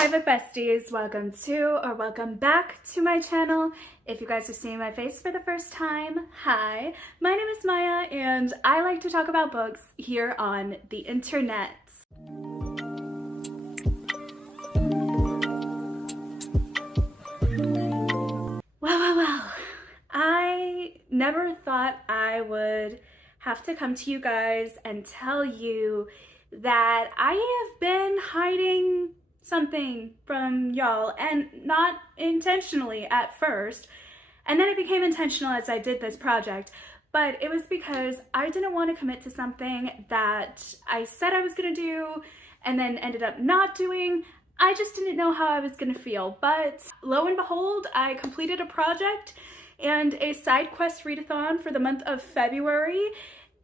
Hi the besties, welcome back to my channel. If you guys are seeing my face for the first time, hi, my name is Maya and I like to talk about books here on the internet. Well, I never thought I would have to come to you guys and tell you that I have been hiding something from y'all, and not intentionally at first, and then it became intentional as I did this project, but it was because I didn't want to commit to something that I said I was gonna do and then ended up not doing. I just didn't know how I was gonna feel, but lo and behold, I completed a project and a side quest readathon for the month of February,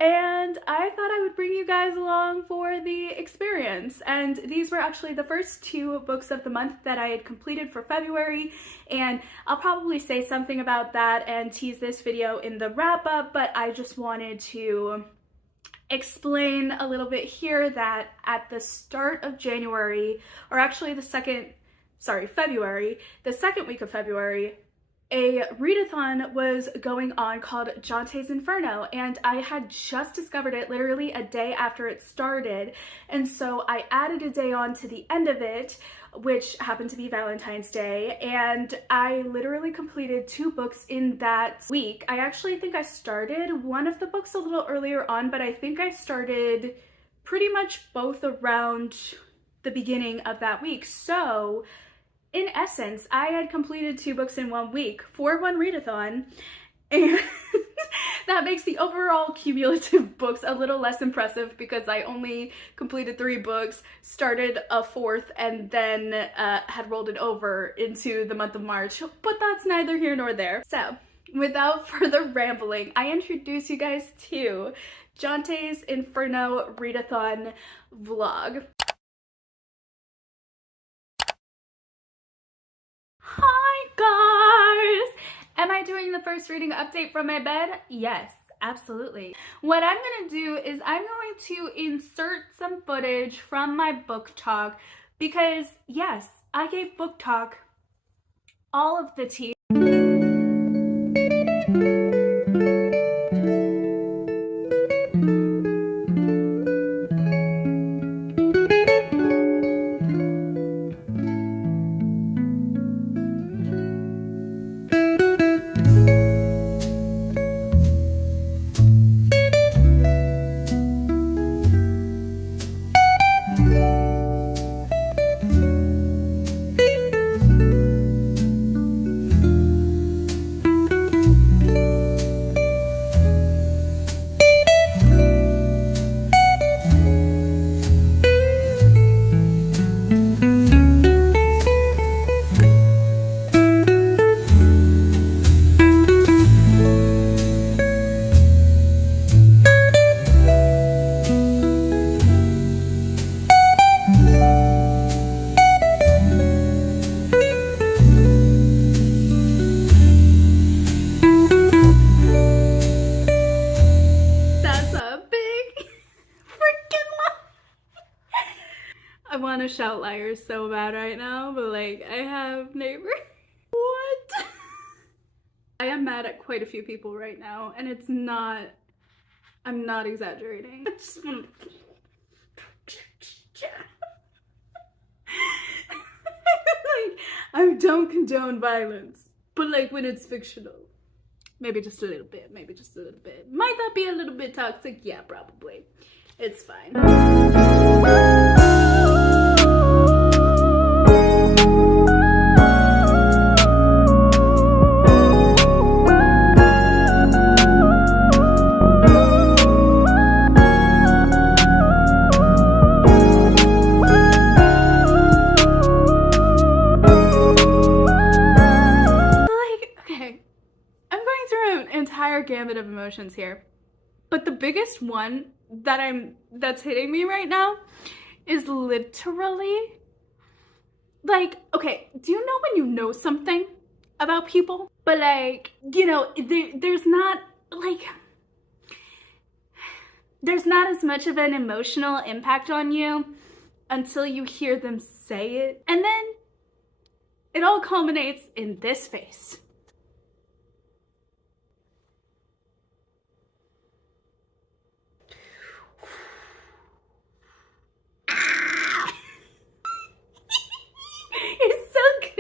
and I thought I would bring you guys along for the experience. And these were actually the first two books of the month that I had completed for February, and I'll probably say something about that and tease this video in the wrap up, but I just wanted to explain a little bit here that at the start of January, or actually February, the second week of February, a readathon was going on called Jantes Inferno, and I had just discovered it literally a day after it started, and so I added a day on to the end of it, which happened to be Valentine's Day, and I literally completed 2 books in that week. I actually think I started one of the books a little earlier on, but I think I started pretty much both around the beginning of that week. So in essence, I had completed 2 books in 1 week for one readathon, and that makes the overall cumulative books a little less impressive because I only completed 3 books, started a 4th, and then had rolled it over into the month of March, but that's neither here nor there. So without further rambling, I introduce you guys to Jantes Inferno readathon vlog. Hi guys! Am I doing the first reading update from my bed? Yes, absolutely. What I'm gonna do is I'm going to insert some footage from my book talk because yes, I gave book talk all of the tea. I want to shout liars so bad right now, but like, I have neighbors. What? I am mad at quite a few people right now, and it's not, I'm not exaggerating. I just want to... like, I don't condone violence, but like when it's fictional, maybe just a little bit, maybe just a little bit. Might that be a little bit toxic? Yeah, probably. It's fine. Gamut of emotions here, but the biggest one that's hitting me right now is literally like, okay, do you know when you know something about people, but like, you know, there's not as much of an emotional impact on you until you hear them say it. And then it all culminates in this face. It's so good.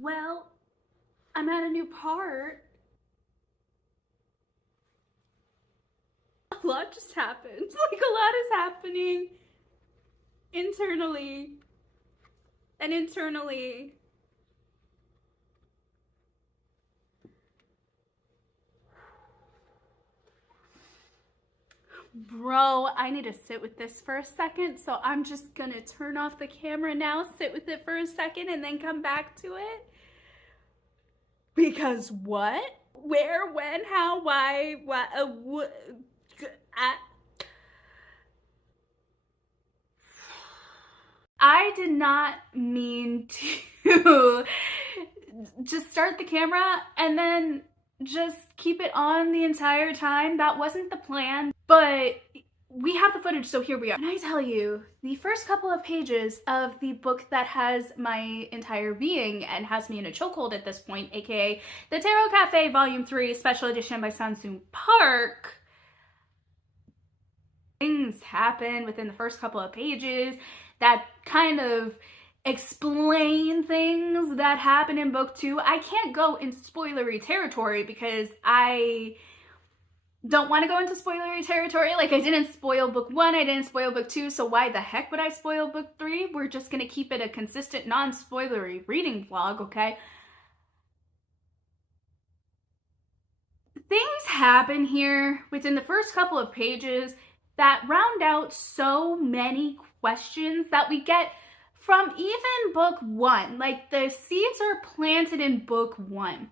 Well, I'm at a new part. A lot just happened. Like, a lot is happening internally. And internally, bro, I need to sit with this for a second, so I'm just gonna turn off the camera now, sit with it for a second, and then come back to it. Because what? Where, when, how, why, what, I did not mean to just start the camera and then just keep it on the entire time. That wasn't the plan, but we have the footage, so here we are. And I tell you, the first couple of pages of the book that has my entire being and has me in a chokehold at this point, aka the Tarot Cafe Volume 3 Special Edition by Sansoon Park, things happen within the first couple of pages that kind of explain things that happen in book 2. I can't go into spoilery territory because I don't want to go into spoilery territory. Like, I didn't spoil book 1, I didn't spoil book 2, so why the heck would I spoil book 3? We're just gonna keep it a consistent, non-spoilery reading vlog, okay? Things happen here within the first couple of pages that round out so many questions that we get from even book 1. Like, the seeds are planted in book 1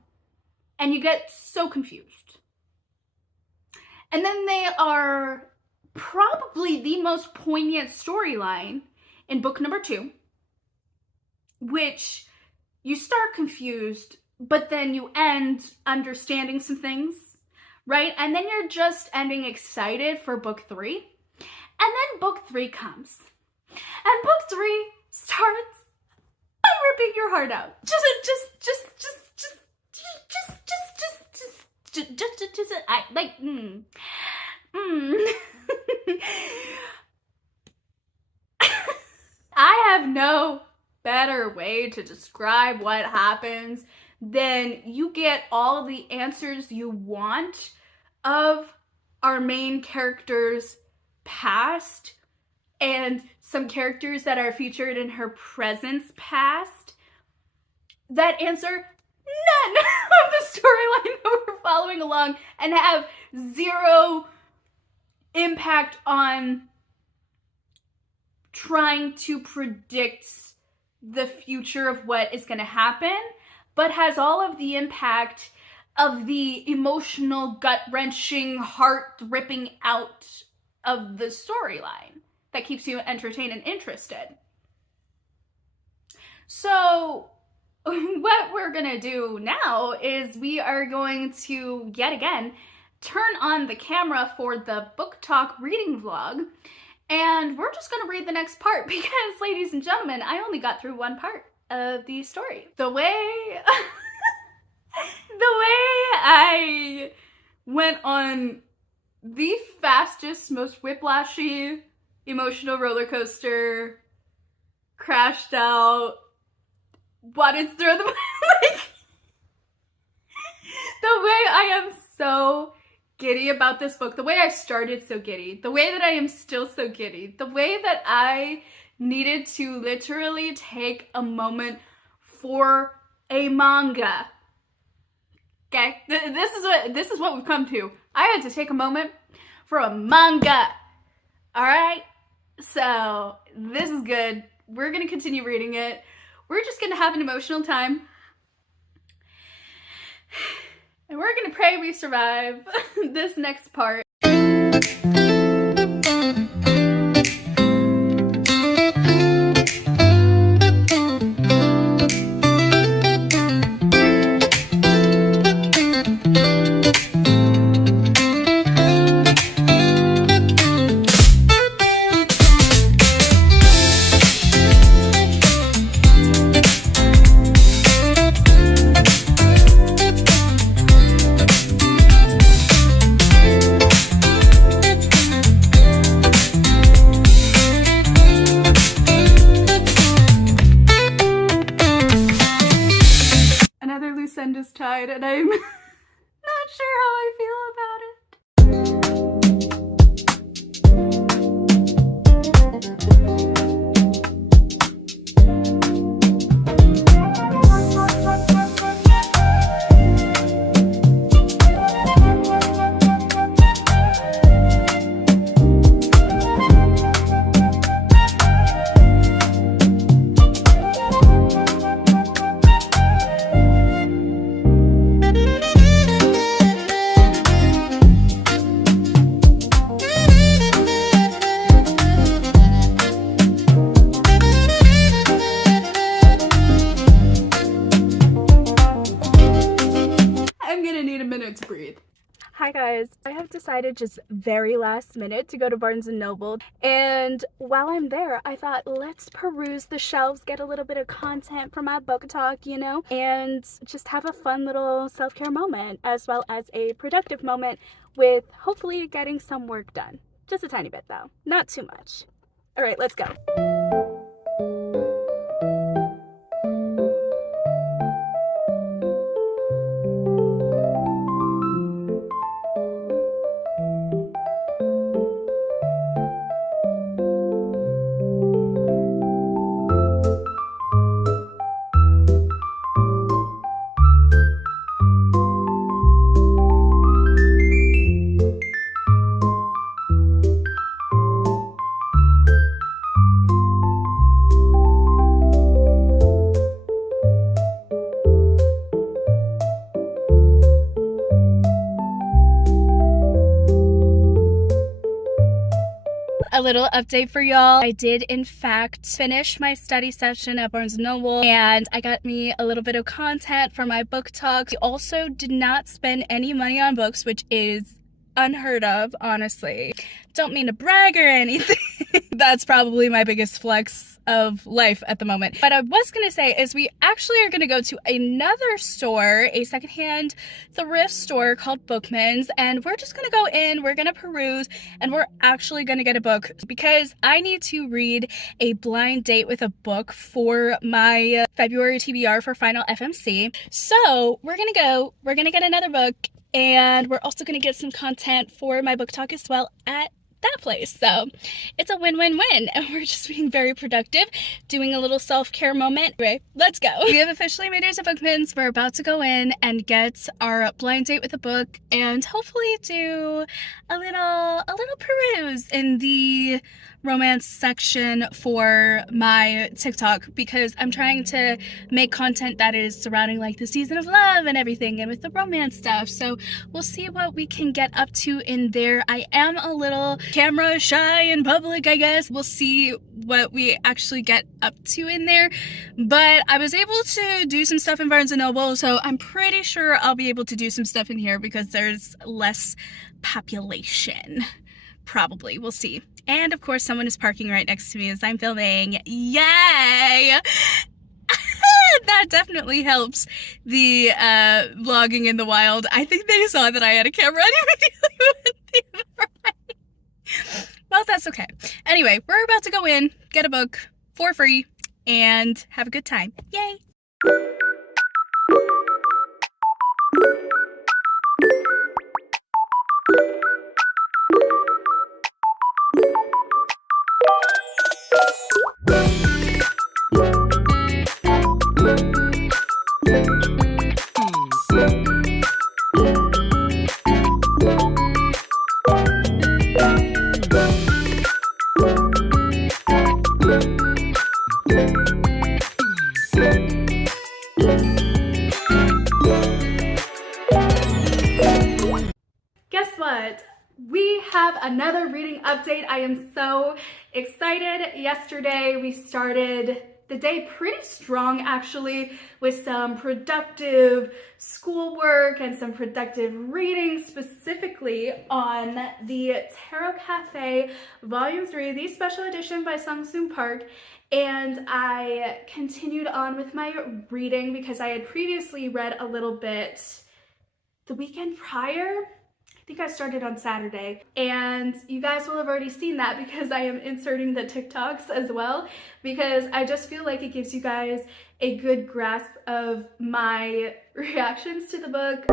and you get so confused. And then they are probably the most poignant storyline in book number 2, which you start confused, but then you end understanding some things, right? And then you're just ending excited for book 3. And then book 3 comes. And book 3 starts by ripping your heart out. I have no better way to describe what happens, then you get all the answers you want of our main character's past and some characters that are featured in her presence past that answer none of the storyline that we're following along and have zero impact on trying to predict the future of what is going to happen, but has all of the impact of the emotional, gut-wrenching, heart-ripping out of the storyline that keeps you entertained and interested. So what we're gonna do now is we are going to, yet again, turn on the camera for the book talk reading vlog, and we're just gonna read the next part because, ladies and gentlemen, I only got through one part of the story. The way I went on the fastest, most whiplashy emotional roller coaster, crashed out, wanted to throw the like, the way I am so giddy about this book, the way I started so giddy, the way that I am still so giddy, the way that I needed to literally take a moment for a manga. Okay, this is what we've come to. I had to take a moment for a manga. All right, so this is good. We're gonna continue reading it. We're just gonna have an emotional time, and we're gonna pray we survive this next part. End is tied, and I'm not sure how I feel about it. To breathe. Hi guys, I have decided just very last minute to go to Barnes & Noble, and while I'm there I thought, let's peruse the shelves, get a little bit of content for my book talk, you know, and just have a fun little self-care moment as well as a productive moment with hopefully getting some work done. Just a tiny bit though, not too much. All right, let's go. A little update for y'all. I did in fact finish my study session at Barnes & Noble, and I got me a little bit of content for my book talk. I also did not spend any money on books, which is unheard of, honestly. Don't mean to brag or anything. That's probably my biggest flex of life at the moment. What I was gonna say is we actually are gonna go to another store, a secondhand thrift store called Bookman's, and we're just gonna go in, we're gonna peruse, and we're actually gonna get a book because I need to read a blind date with a book for my February TBR for Final FMC. So we're gonna get another book, and we're also gonna get some content for my book talk as well at that place. So it's a win-win-win, and we're just being very productive, doing a little self-care moment. Anyway, let's go. We have officially made it to Bookman's. We're about to go in and get our blind date with a book and hopefully do a little peruse in the romance section for my TikTok, because I'm trying to make content that is surrounding like the season of love and everything and with the romance stuff. So we'll see what we can get up to in there. I am a little camera shy in public, I guess. We'll see what we actually get up to in there. But I was able to do some stuff in Barnes & Noble, so I'm pretty sure I'll be able to do some stuff in here because there's less population. Probably. We'll see. And of course, someone is parking right next to me as I'm filming. Yay! That definitely helps the vlogging in the wild. I think they saw that I had a camera and immediately went the other way. Well, that's okay. Anyway, we're about to go in, get a book for free, and have a good time. Yay! Guess what? We have another reading update. I am so excited. Yesterday we started the day pretty strong, actually, with some productive schoolwork and some productive reading, specifically on the Tarot Cafe Volume 3, the special edition by Sung Soon Park. And I continued on with my reading because I had previously read a little bit the weekend prior. I think I started on Saturday, and you guys will have already seen that because I am inserting the TikToks as well, because I just feel like it gives you guys a good grasp of my reactions to the book.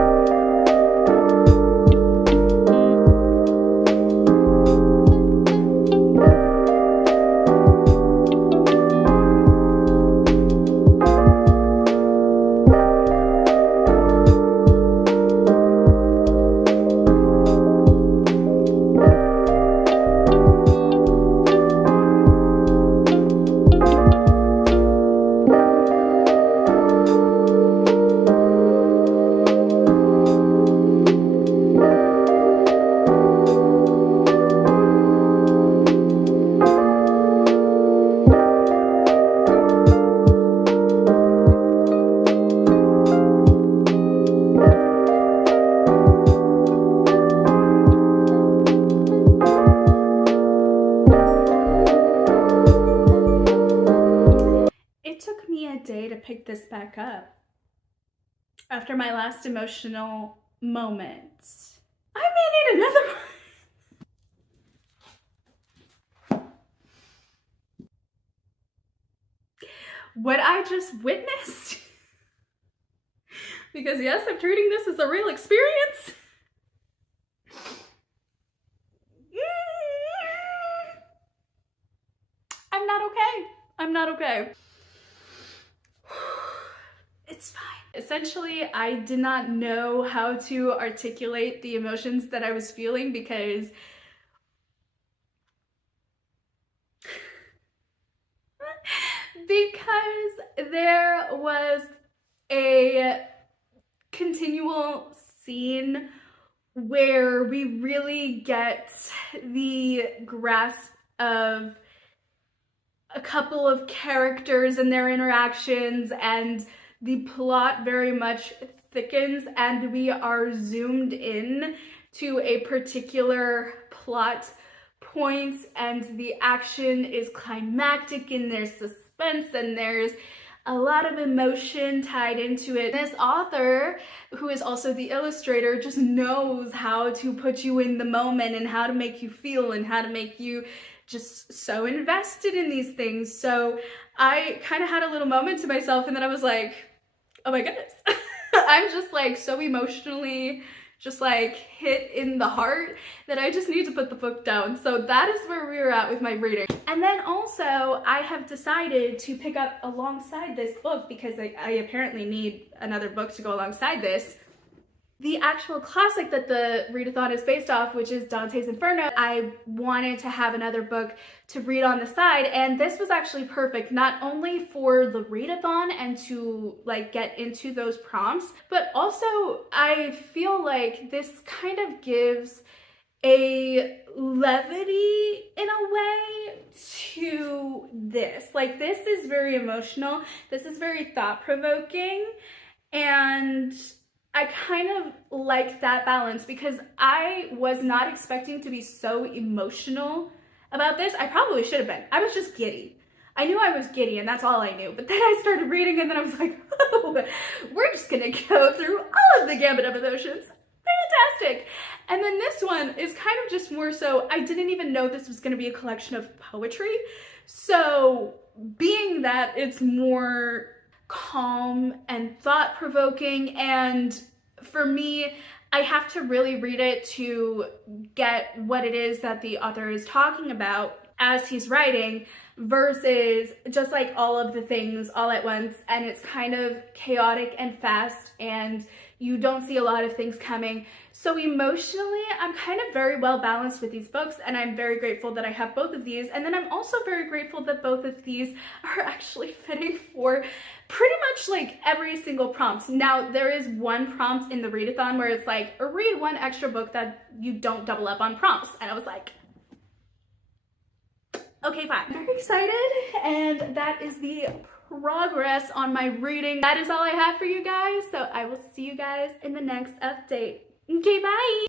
Day to pick this back up after my last emotional moment. I may need another one. What I just witnessed, because yes, I'm treating this as a real experience. I'm not okay. I'm not okay. It's fine. Essentially, I did not know how to articulate the emotions that I was feeling because there was a continual scene where we really get the grasp of a couple of characters and their interactions, and the plot very much thickens and we are zoomed in to a particular plot point, and the action is climactic and there's suspense and there's a lot of emotion tied into it. This author, who is also the illustrator, just knows how to put you in the moment and how to make you feel and how to make you just so invested in these things. So I kind of had a little moment to myself, and then I was like, oh my goodness. I'm just like so emotionally just like hit in the heart that I just need to put the book down. So that is where we are at with my reading. And then also I have decided to pick up alongside this book, because I apparently need another book to go alongside this, the actual classic that the readathon is based off, which is Jantes Inferno. I wanted to have another book to read on the side, and this was actually perfect, not only for the readathon and to like get into those prompts, but also I feel like this kind of gives a levity in a way to this. Like, this is very emotional, this is very thought-provoking, and I kind of like that balance, because I was not expecting to be so emotional about this. I probably should have been. I was just giddy. I knew I was giddy, and that's all I knew. But then I started reading, and then I was like, oh, we're just gonna go through all of the gambit of emotions. Fantastic. And then this one is kind of just more so, I didn't even know this was gonna be a collection of poetry. So being that it's more calm and thought-provoking, and for me, I have to really read it to get what it is that the author is talking about as he's writing, versus just like all of the things all at once, and it's kind of chaotic and fast and you don't see a lot of things coming. So emotionally, I'm kind of very well balanced with these books, and I'm very grateful that I have both of these. And then I'm also very grateful that both of these are actually fitting for pretty much like every single prompt. Now, there is one prompt in the readathon where it's like, read one extra book that you don't double up on prompts. And I was like, okay, fine. I'm very excited, and that is the progress on my reading. That is all I have for you guys, so I will see you guys in the next update. Okay, bye!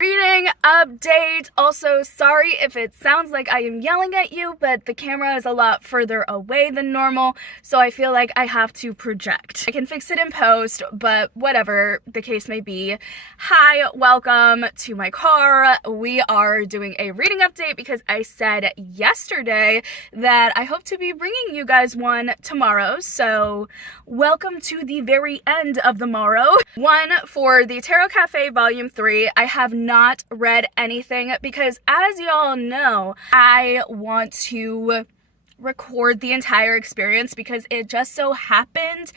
Reading update. Also, sorry if it sounds like I am yelling at you, but the camera is a lot further away than normal, so I feel like I have to project. I can fix it in post, but whatever the case may be. Hi, welcome to my car. We are doing a reading update because I said yesterday that I hope to be bringing you guys one tomorrow, so welcome to the very end of the morrow. One for the Tarot Cafe Volume 3. I have not read anything because, as y'all know, I want to record the entire experience because it just so happened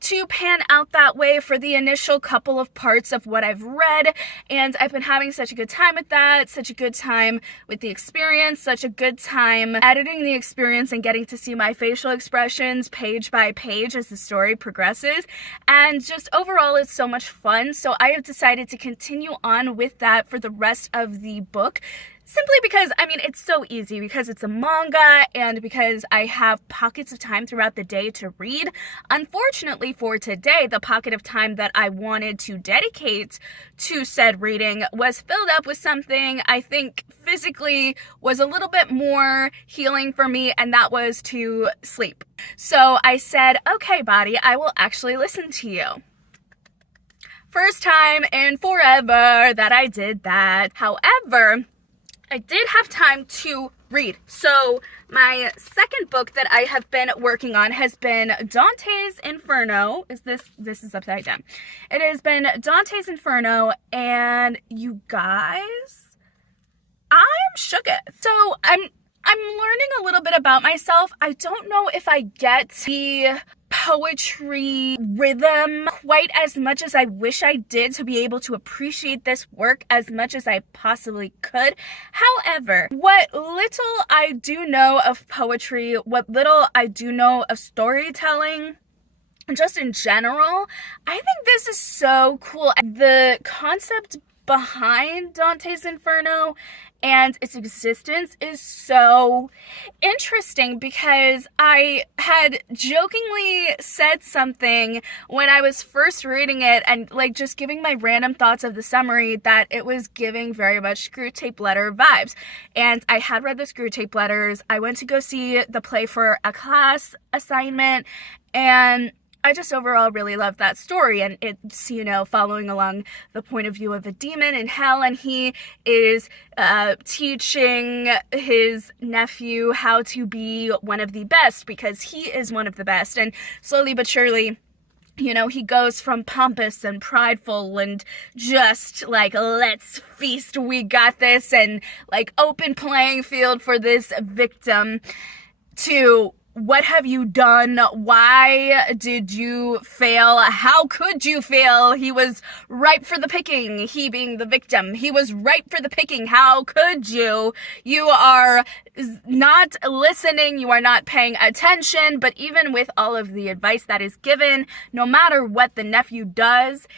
to pan out that way for the initial couple of parts of what I've read, and I've been having such a good time with that, such a good time with the experience, such a good time editing the experience and getting to see my facial expressions page by page as the story progresses, and just overall it's so much fun. So I have decided to continue on with that for the rest of the book, simply because, I mean, it's so easy, because it's a manga and because I have pockets of time throughout the day to read. Unfortunately for today, the pocket of time that I wanted to dedicate to said reading was filled up with something I think physically was a little bit more healing for me, and that was to sleep. So I said, okay, body, I will actually listen to you. First time in forever that I did that. However, I did have time to read. So my second book that I have been working on has been Jantes Inferno. This is upside down. It has been Jantes Inferno, and you guys, I'm shooketh. So I'm learning a little bit about myself. I don't know if I get the poetry rhythm quite as much as I wish I did to be able to appreciate this work as much as I possibly could. However, what little I do know of poetry, what little I do know of storytelling, just in general, I think this is so cool. The concept behind Jantes Inferno and its existence is so interesting because I had jokingly said something when I was first reading it and like just giving my random thoughts of the summary that it was giving very much Screwtape Letter vibes. And I had read the Screwtape Letters. I went to go see the play for a class assignment, and I just overall really love that story, and it's, following along the point of view of a demon in hell, and he is teaching his nephew how to be one of the best because he is one of the best, and slowly but surely, he goes from pompous and prideful and just like, let's feast, we got this, and like open playing field for this victim, to what have you done? Why did you fail? How could you fail? He was ripe for the picking. He being the victim. He was ripe for the picking. How could you? You are not listening. You are not paying attention. But even with all of the advice that is given, no matter what the nephew does,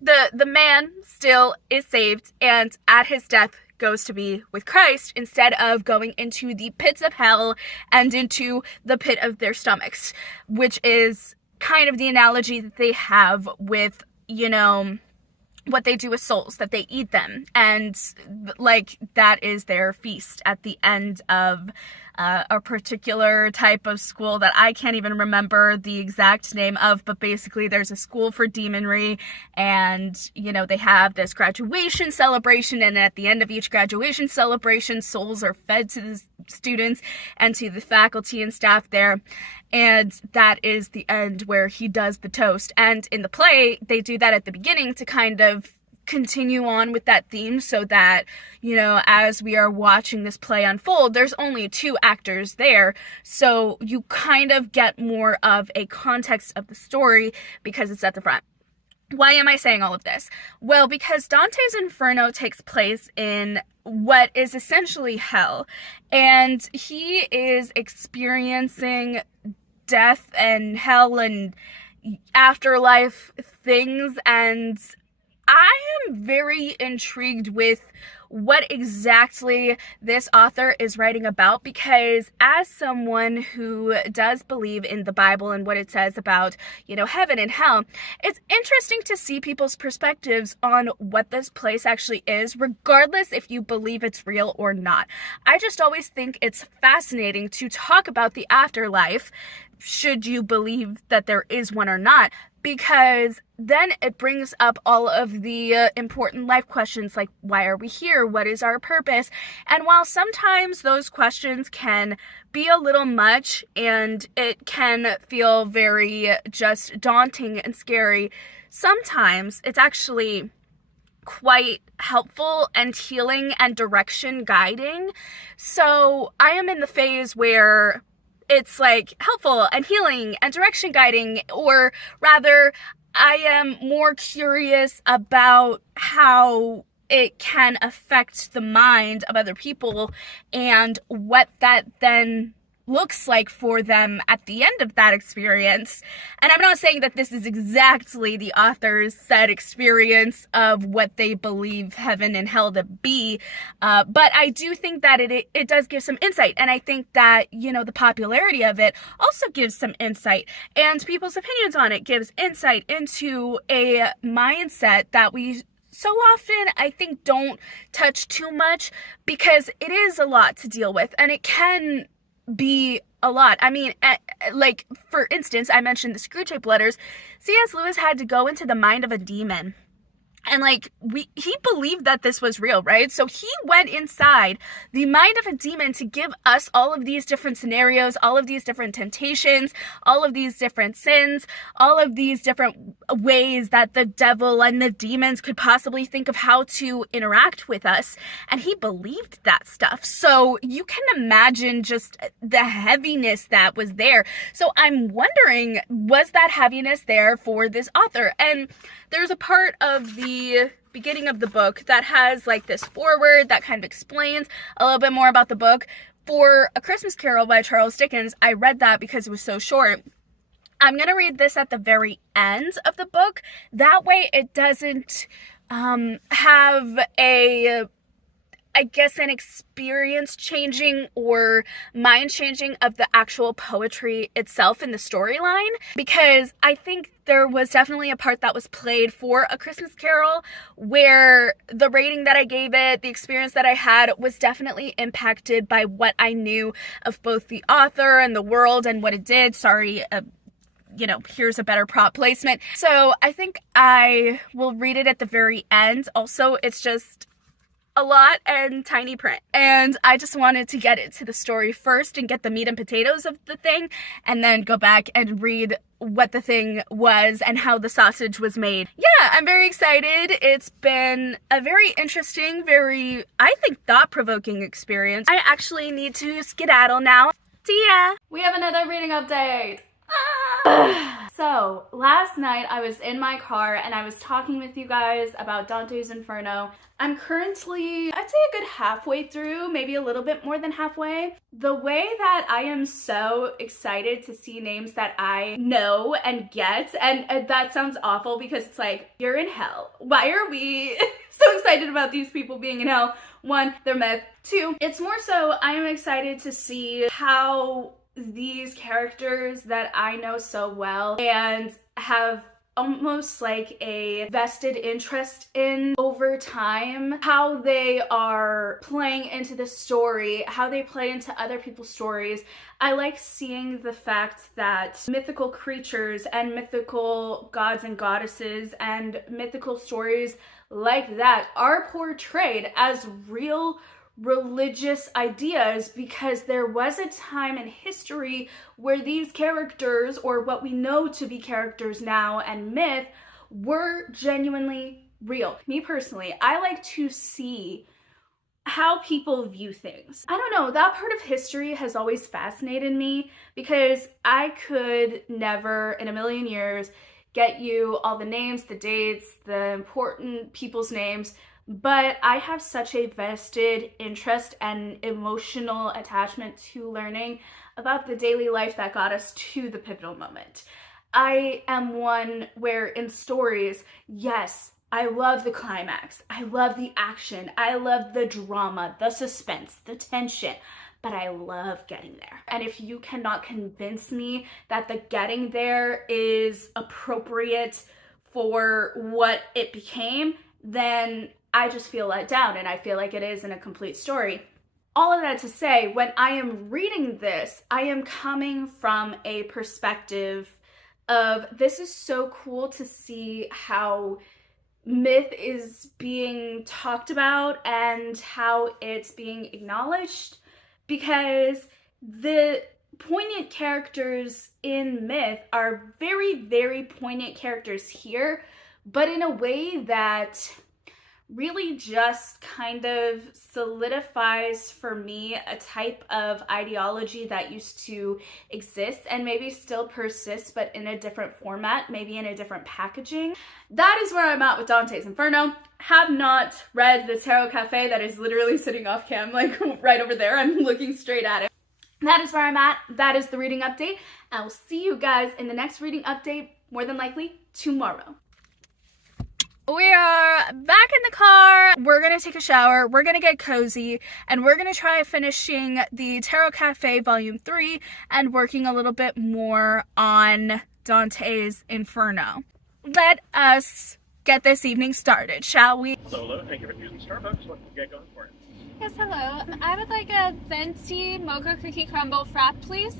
the man still is saved, and at his death goes to be with Christ instead of going into the pits of hell and into the pit of their stomachs, which is kind of the analogy that they have with, what they do with souls, that they eat them, and like that is their feast at the end of a particular type of school that I can't even remember the exact name of, but basically there's a school for demonry, and they have this graduation celebration, and at the end of each graduation celebration, souls are fed to the students and to the faculty and staff there, and that is the end where he does the toast. And in the play, they do that at the beginning to kind of continue on with that theme, so that, as we are watching this play unfold, there's only 2 actors there, so you kind of get more of a context of the story because it's at the front. Why am I saying all of this? Well, because Dantes Inferno takes place in what is essentially hell, and he is experiencing death and hell and afterlife things, and I am very intrigued with what exactly this author is writing about, because as someone who does believe in the Bible and what it says about, heaven and hell, it's interesting to see people's perspectives on what this place actually is, regardless if you believe it's real or not. I just always think it's fascinating to talk about the afterlife, should you believe that there is one or not, because then it brings up all of the important life questions like, why are we here? What is our purpose? And while sometimes those questions can be a little much and it can feel very just daunting and scary, sometimes it's actually quite helpful and healing and direction guiding. So I am in the phase where it's like helpful and healing and direction guiding, or rather, I am more curious about how it can affect the mind of other people and what that then looks like for them at the end of that experience. And I'm not saying that this is exactly the author's said experience of what they believe heaven and hell to be, but I do think that it does give some insight, and I think that, the popularity of it also gives some insight, and people's opinions on it gives insight into a mindset that we so often, I think, don't touch too much, because it is a lot to deal with, and it can be a lot. I mean, like, for instance, I mentioned the Screwtape Letters. C.S. Lewis had to go into the mind of a demon. And like, he believed that this was real, right? So he went inside the mind of a demon to give us all of these different scenarios, all of these different temptations, all of these different sins, all of these different ways that the devil and the demons could possibly think of how to interact with us. And he believed that stuff. So you can imagine just the heaviness that was there. So I'm wondering, was that heaviness there for this author? And there's a part of the beginning of the book that has like this foreword that kind of explains a little bit more about the book. For A Christmas Carol by Charles Dickens, I read that because it was so short. I'm going to read this at the very end of the book. That way it doesn't have a I guess, an experience changing or mind changing of the actual poetry itself in the storyline, because I think there was definitely a part that was played for A Christmas Carol where the rating that I gave it, the experience that I had, was definitely impacted by what I knew of both the author and the world and what it did. Sorry, here's a better prop placement. So I think I will read it at the very end. Also, it's just a lot and tiny print, and I just wanted to get into the story first and get the meat and potatoes of the thing, and then go back and read what the thing was and how the sausage was made. Yeah, I'm very excited. It's been a very interesting, very, I think, thought-provoking experience. I actually need to skedaddle now. See ya! We have another reading update! So, last night I was in my car and I was talking with you guys about Jantes Inferno. I'm currently, I'd say, a good halfway through, maybe a little bit more than halfway. The way that I am so excited to see names that I know and get, and that sounds awful because it's like, you're in hell. Why are we so excited about these people being in hell? One, they're myth. Two, it's more so I am excited to see how these characters that I know so well and have almost like a vested interest in over time, how they are playing into the story, how they play into other people's stories. I like seeing the fact that mythical creatures and mythical gods and goddesses and mythical stories like that are portrayed as real religious ideas, because there was a time in history where these characters, or what we know to be characters now and myth, were genuinely real. Me personally, I like to see how people view things. I don't know, that part of history has always fascinated me, because I could never in a million years get you all the names, the dates, the important people's names, but I have such a vested interest and emotional attachment to learning about the daily life that got us to the pivotal moment. I am one where in stories, yes, I love the climax, I love the action, I love the drama, the suspense, the tension, but I love getting there. And if you cannot convince me that the getting there is appropriate for what it became, then I just feel let down, and I feel like it isn't a complete story. All of that to say, when I am reading this, I am coming from a perspective of, this is so cool to see how myth is being talked about and how it's being acknowledged, because the poignant characters in myth are very, very poignant characters here, but in a way that really just kind of solidifies for me a type of ideology that used to exist and maybe still persists, but in a different format, maybe in a different packaging. That is where I'm at with Jantes Inferno. Have not read the Tarot Cafe that is literally sitting off cam, like right over there. I'm looking straight at it. That is where I'm at. That is the reading update. I will see you guys in the next reading update, more than likely tomorrow. We are back in the car. We're gonna take a shower, we're gonna get cozy, and we're gonna try finishing the Tarot Cafe Volume 3 and working a little bit more on Jantes Inferno. Let us get this evening started, shall we? Hello, thank you for using Starbucks. What can we get going for it? Yes, hello. I would like a venti mocha cookie crumble frap, please.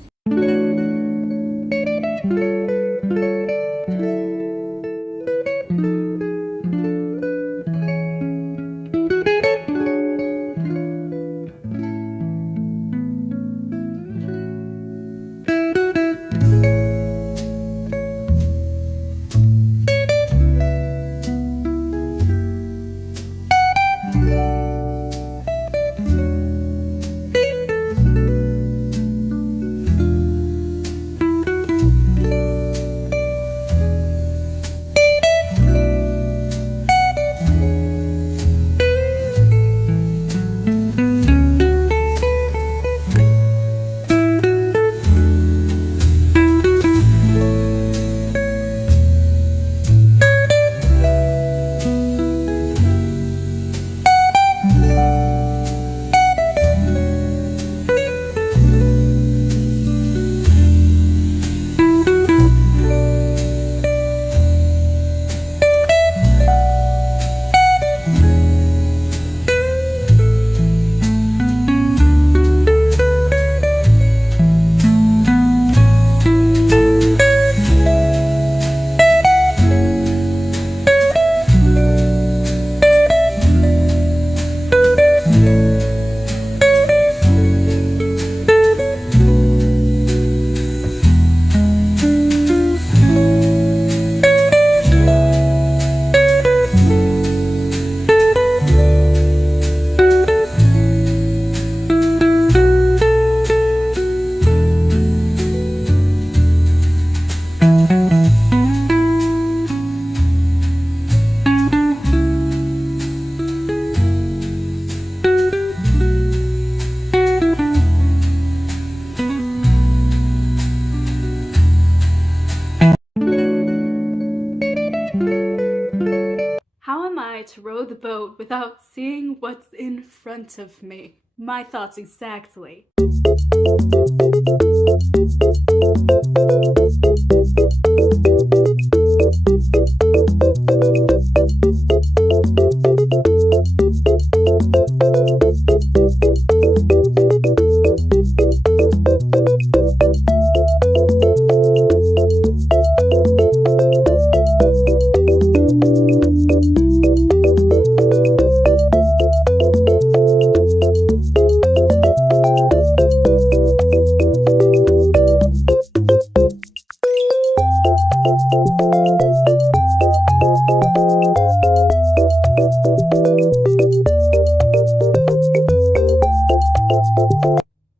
the boat without seeing what's in front of me. My thoughts exactly.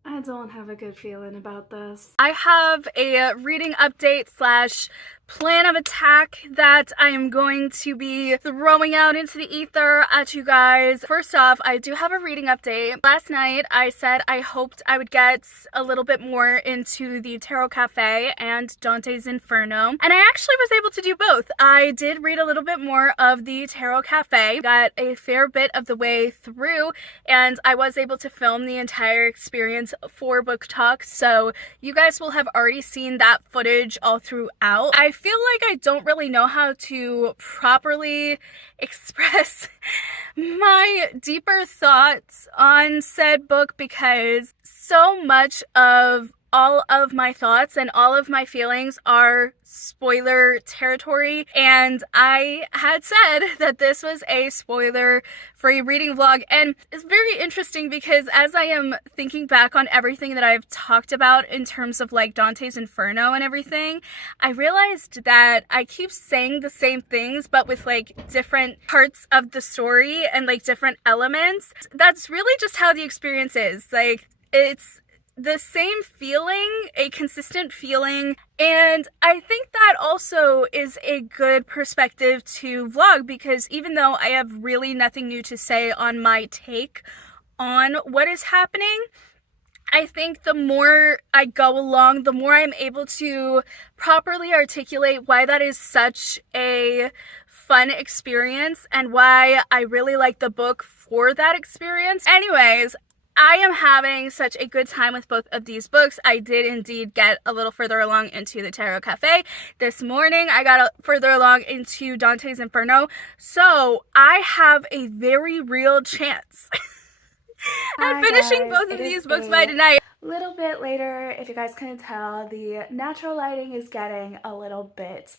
I don't have a good feeling about this. I have a reading update slash plan of attack that I am going to be throwing out into the ether at you guys. First off, I do have a reading update. Last night I said I hoped I would get a little bit more into the Tarot Cafe and Jantes Inferno, and I actually was able to do both. I did read a little bit more of the Tarot Cafe, got a fair bit of the way through, and I was able to film the entire experience for Book Talk, so you guys will have already seen that footage all throughout. I feel like I don't really know how to properly express my deeper thoughts on said book because so much of all of my thoughts and all of my feelings are spoiler territory, and I had said that this was a spoiler-free reading vlog, and it's very interesting because as I am thinking back on everything that I've talked about in terms of like Jantes Inferno and everything, I realized that I keep saying the same things but with like different parts of the story and like different elements. That's really just how the experience is. Like, it's the same feeling, a consistent feeling, and I think that also is a good perspective to vlog because even though I have really nothing new to say on my take on what is happening, I think the more I go along, the more I'm able to properly articulate why that is such a fun experience and why I really like the book for that experience. Anyways, I am having such a good time with both of these books. I did indeed get a little further along into the Tarot Cafe. This morning, I got further along into Jantes Inferno. So, I have a very real chance at finishing both of these books by tonight. Little bit later, if you guys couldn't tell, the natural lighting is getting a little bit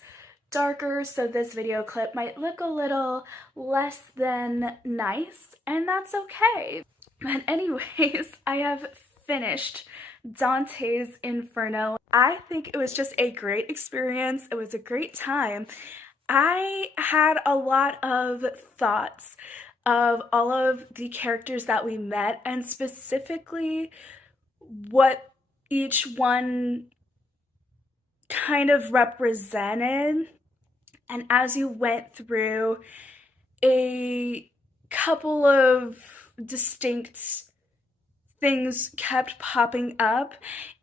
darker, so this video clip might look a little less than nice, and that's okay. But anyways, I have finished Jantes Inferno. I think it was just a great experience. It was a great time. I had a lot of thoughts of all of the characters that we met and specifically what each one kind of represented. And as you went through, a couple of distinct things kept popping up,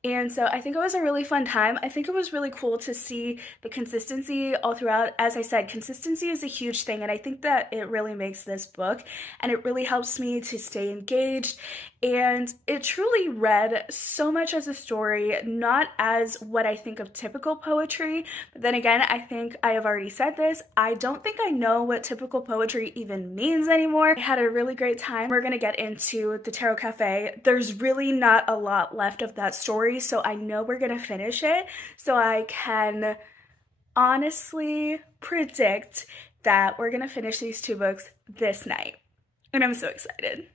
and so I think it was a really fun time. I think it was really cool to see the consistency all throughout. As I said, consistency is a huge thing, and I think that it really makes this book, and it really helps me to stay engaged, and it truly read so much as a story, not as what I think of typical poetry. But then again, I think I have already said this, I don't think I know what typical poetry even means anymore. I had a really great time. We're gonna get into the Tarot Cafe. There's really not a lot left of that story, so I know we're gonna finish it, so I can honestly predict that we're gonna finish these two books this night, and I'm so excited.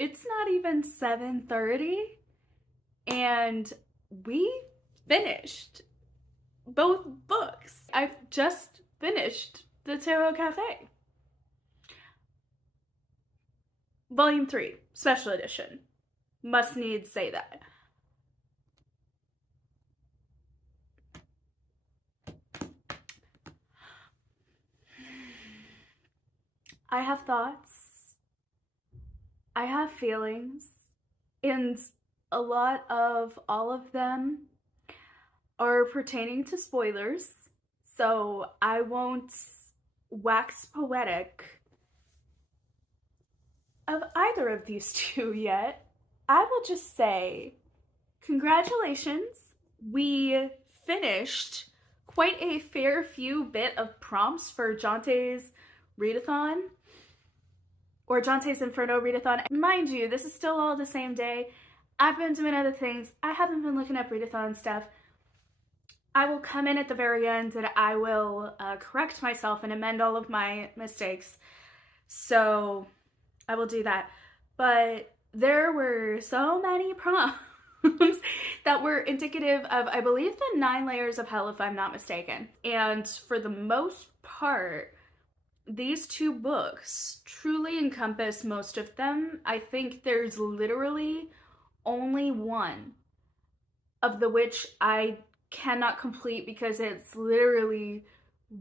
It's not even 7:30 and we finished both books. I've just finished The Tarot Cafe. Volume 3, Special Edition. Must needs say that. I have thoughts. I have feelings. And a lot of all of them are pertaining to spoilers. So I won't wax poetic of either of these two yet. I will just say, congratulations. We finished quite a fair few bit of prompts for Jantes readathon, or Jantes Inferno readathon. Mind you, this is still all the same day. I've been doing other things. I haven't been looking up readathon stuff. I will come in at the very end and I will correct myself and amend all of my mistakes. So I will do that. But there were so many prompts that were indicative of, I believe, the 9 layers of hell, if I'm not mistaken. And for the most part, these two books truly encompass most of them. I think there's literally only one of the which I cannot complete because it's literally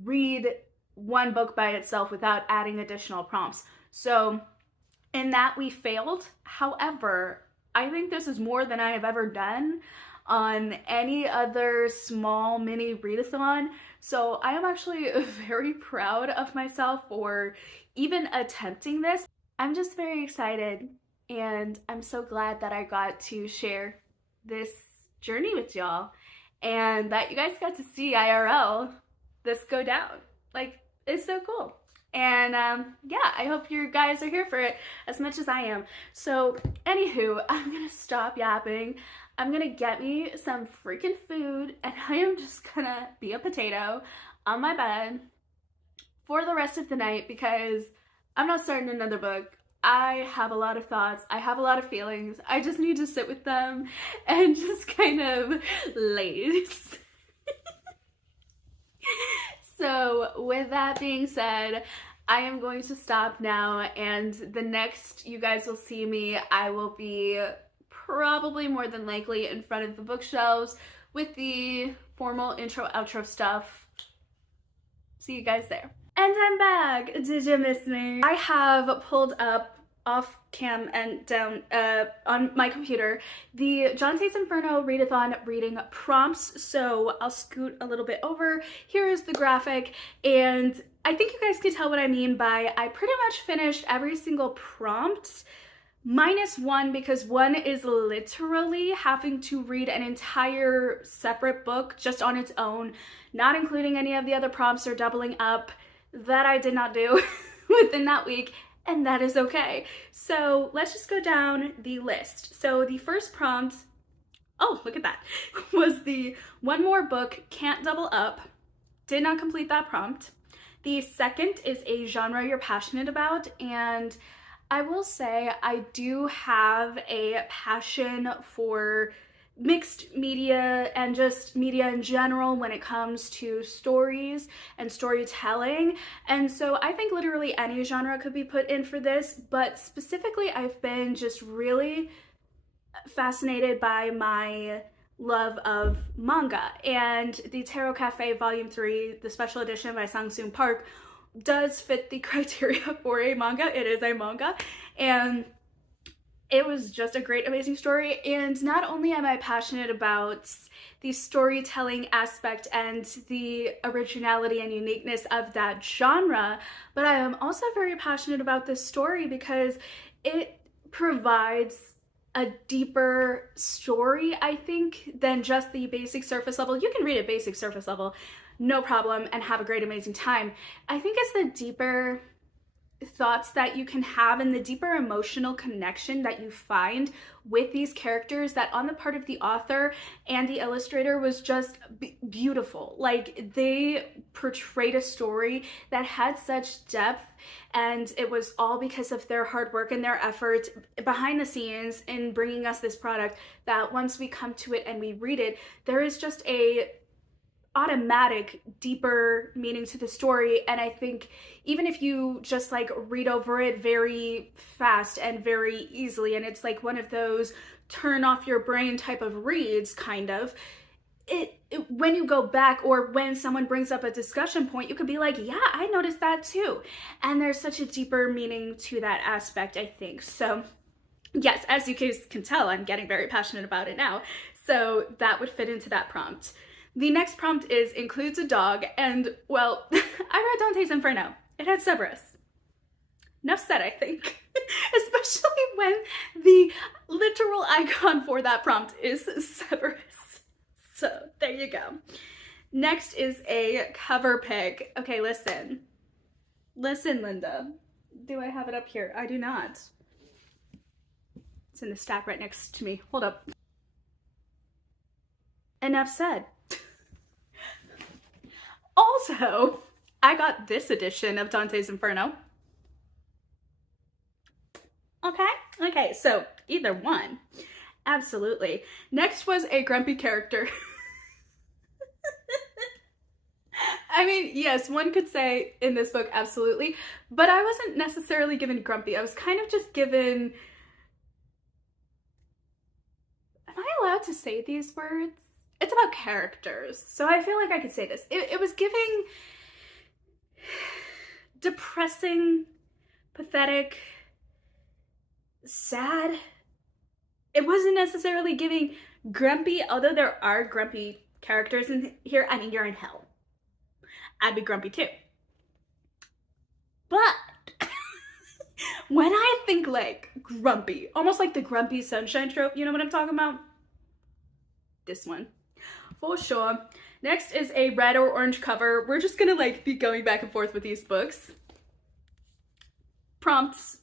read one book by itself without adding additional prompts. So in that we failed. However, I think this is more than I have ever done on any other small mini readathon. So I am actually very proud of myself for even attempting this. I'm just very excited and I'm so glad that I got to share this journey with y'all and that you guys got to see IRL this go down. Like, it's so cool. And yeah, I hope you guys are here for it as much as I am. So anywho, I'm gonna stop yapping. I'm gonna get me some freaking food and I am just gonna be a potato on my bed for the rest of the night because I'm not starting another book. I have a lot of thoughts. I have a lot of feelings. I just need to sit with them and just kind of laze. So with that being said, I am going to stop now, and the next you guys will see me, I will be probably more than likely in front of the bookshelves with the formal intro outro stuff. See you guys there. And I'm back. Did you miss me? I have pulled up off cam and down on my computer the Jantes Inferno readathon reading prompts, so I'll scoot a little bit over. Here is the graphic, and I think you guys can tell what I mean by I pretty much finished every single prompt minus one, because one is literally having to read an entire separate book just on its own, not including any of the other prompts or doubling up. That I did not do within that week, and that is okay. So let's just go down the list. So the first prompt, oh, look at that, was the one more book, can't double up. Did not complete that prompt. The second is a genre you're passionate about, and I will say I do have a passion for mixed media and just media in general when it comes to stories and storytelling. And so I think literally any genre could be put in for this, but specifically I've been just really fascinated by my love of manga, and the Tarot Cafe Volume 3, the special edition by Sang-soon Park, does fit the criteria for a manga. It is a manga, and it was just a great, amazing story. And not only am I passionate about the storytelling aspect and the originality and uniqueness of that genre, but I am also very passionate about this story because it provides a deeper story, I think, than just the basic surface level. You can read it basic surface level, no problem, and have a great, amazing time. I think it's the deeper thoughts that you can have and the deeper emotional connection that you find with these characters that on the part of the author and the illustrator was just beautiful. Like, they portrayed a story that had such depth, and it was all because of their hard work and their effort behind the scenes in bringing us this product, that once we come to it and we read it, there is just a automatic deeper meaning to the story. And I think even if you just like read over it very fast and very easily, and it's like one of those turn off your brain type of reads, kind of, when you go back or when someone brings up a discussion point, you could be like, yeah, I noticed that too. And there's such a deeper meaning to that aspect, I think. So yes, as you guys can tell, I'm getting very passionate about it now. So that would fit into that prompt. The next prompt is includes a dog, and well, I read Dantes Inferno. It had Cerberus. Enough said, I think. Especially when the literal icon for that prompt is Cerberus. So there you go. Next is a cover pick. Okay, listen. Listen, Linda. Do I have it up here? I do not. It's in the stack right next to me. Hold up. Enough said. Also, I got this edition of Dantes Inferno. Okay, so either one. Absolutely. Next was a grumpy character. I mean, yes, one could say in this book, absolutely, but I wasn't necessarily given grumpy. I was kind of just given... Am I allowed to say these words? It's about characters, so I feel like I could say this. It was giving depressing, pathetic, sad. It wasn't necessarily giving grumpy, although there are grumpy characters in here. I mean, you're in hell. I'd be grumpy too. But when I think like grumpy, almost like the grumpy sunshine trope, you know what I'm talking about? This one. For sure. Next is a red or orange cover. We're just gonna like be going back and forth with these books. Prompts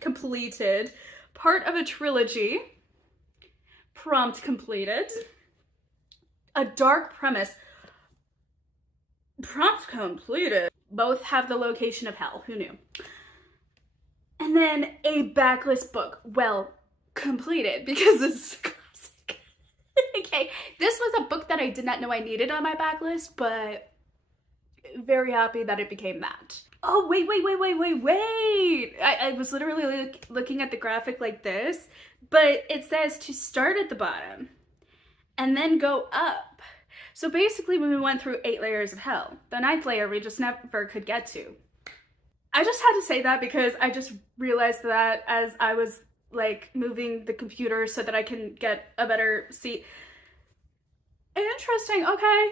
completed. Part of a trilogy. Prompt completed. A dark premise. Prompt completed. Both have the location of hell. Who knew? And then a backlist book. Well, completed because it's okay, this was a book that I did not know I needed on my backlist, but very happy that it became that. Oh, wait. I was literally looking at the graphic like this, but it says to start at the bottom and then go up. So basically when we went through 8 layers of hell, the 9th layer we just never could get to. I just had to say that because I just realized that as I was like moving the computer so that I can get a better seat. Interesting. Okay,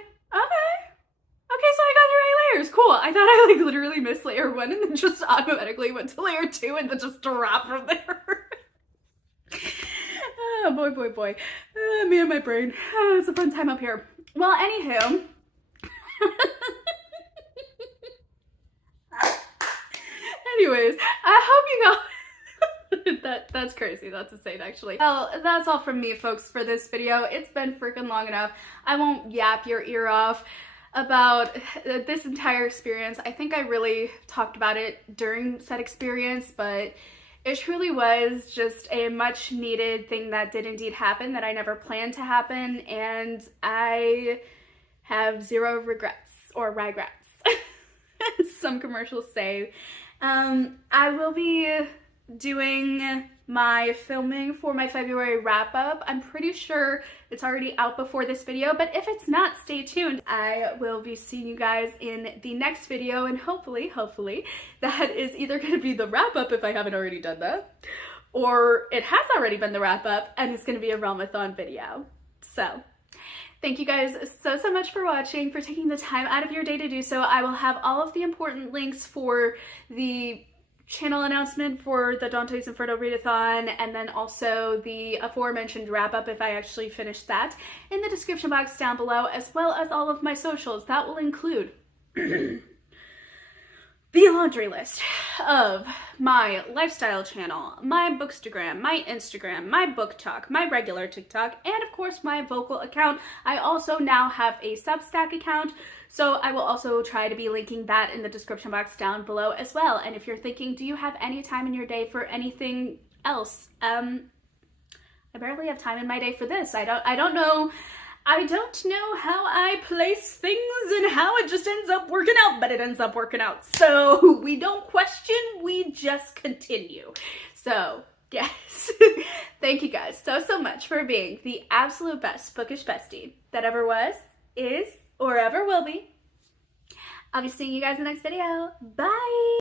so I got through 8 layers. Cool. I thought I like literally missed layer 1 and then just automatically went to layer 2 and then just dropped from there. Oh boy. Me and my brain. Oh, it's a fun time up here. Well, anywho. Anyways, I hope you got that's crazy. That's insane, actually. Well, that's all from me, folks, for this video. It's been freaking long enough. I won't yap your ear off about this entire experience. I think I really talked about it during said experience, but It truly was just a much needed thing that did indeed happen, that I never planned to happen, and I have zero regrets or regrets. Some commercials say. I will be doing my filming for my February wrap-up. I'm pretty sure it's already out before this video, but if it's not, stay tuned. I will be seeing you guys in the next video, and hopefully that is either going to be the wrap-up if I haven't already done that, or it has already been the wrap-up and it's going to be a Realmathon video. So thank you guys so much for watching, for taking the time out of your day to do so. I will have all of the important links for the channel announcement for the Jantes Inferno readathon, and then also the aforementioned wrap-up if I actually finish that, in the description box down below, as well as all of my socials. That will include the laundry list of my lifestyle channel, my bookstagram, my Instagram, my book talk, my regular TikTok, and of course my vocal account. I also now have a Substack account, so I will also try to be linking that in the description box down below as well. And if you're thinking, do you have any time in your day for anything else? I barely have time in my day for this. I don't know how I place things and how it just ends up working out, but it ends up working out. So we don't question, we just continue. So yes, thank you guys so much for being the absolute best bookish bestie that ever was, is, or ever will be. I'll be seeing you guys in the next video. Bye!